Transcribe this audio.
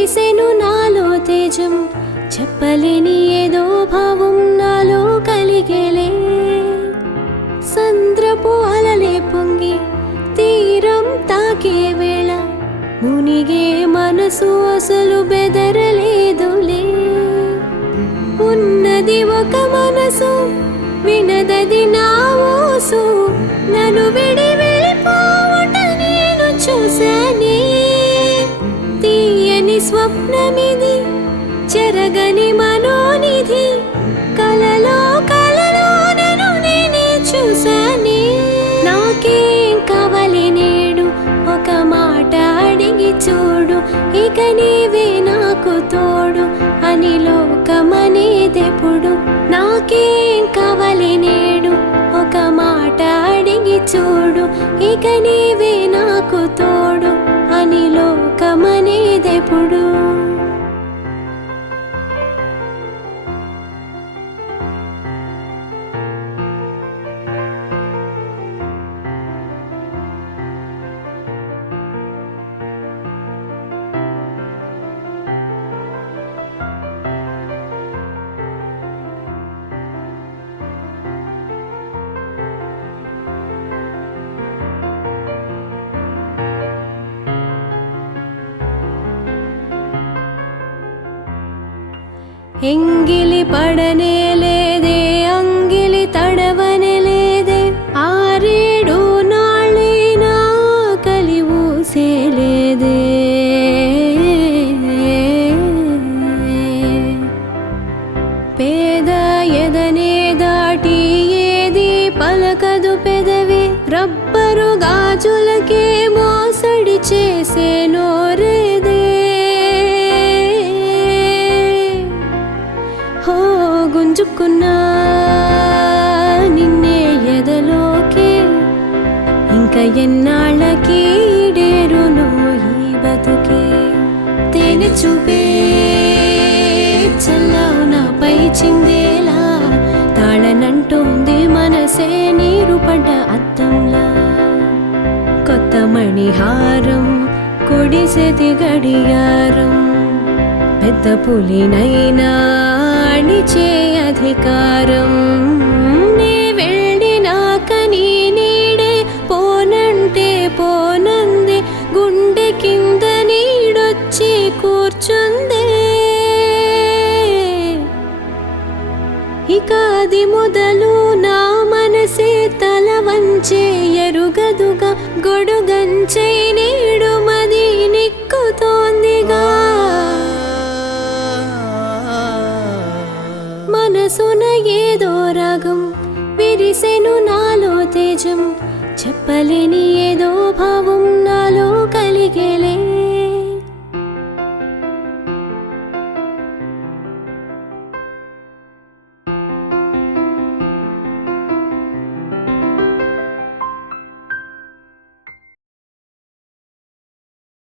విరిసెను నాలో తేజం, చెప్పలేని ఏదో భావం నాలో కలిగేలే. సంద్రపు అలలే పొంగి తీరం తాకే వేళ మునిగే మనసు అసలు బెదరలేదులే. ఉన్నది ఒక మనసు, వినదది నా ఊసు, నన్ను విడి వెళ్ళిపోవట నేను చూశానే. తీయని స్వప్నమిది, చెరగని మనోనిధి, కలలో నన్ను నేనే చూశానే. నాకేం కావాలి నేడు, ఒక మాట అడిగి చూడు, ఇక నీవే నాకు తోడు అని లోకమనేదెప్పుడు. నాకేం కావాలి నేడు, ఒక మాట అడిగి చూడు, ఇక నీవే నాకు తోడు అని లోకమనేదెప్పుడు. ఎంగిలి పడనే లేదే, అంగిలి తడవనే లేదే, ఆరేడు నాళ్ళైనా కలివూసేలేదే. పేద ఎదనే దాటి ఏది పలకదు పెదవి, రబ్బరు గాజులకే మోసడి చేసే నోరేదే. గుంజుకున్నా నిన్నే ఎదలోకే, ఇంకా ఎన్నాళ్ళకి ఈడేరునో ఈ బతుకే. తేనె చూపే చల్లావు నాపై చిందేలా, తాళనంటోంది మనసే నీరు పడ్డ అద్దంలా. కొత్త మణిహారం కొడిసెది గడియారం, పెద్ద పులినైనా అణిచే అధికారం. నే వెళ్ళినాక నీ నీడే పోనంటే పోనంది, గుండె కింద నీడొచ్చి కూర్చుందే. ఇక అది మొదలు నా మనసే తల వంచే ఎరుగదుగా, గొడుగంచై నీడు మది నిక్కుతోందిగా. మనసున ఏదో రాగం, విరిసెను నాలో తేజం, చెప్పలేని ఏదో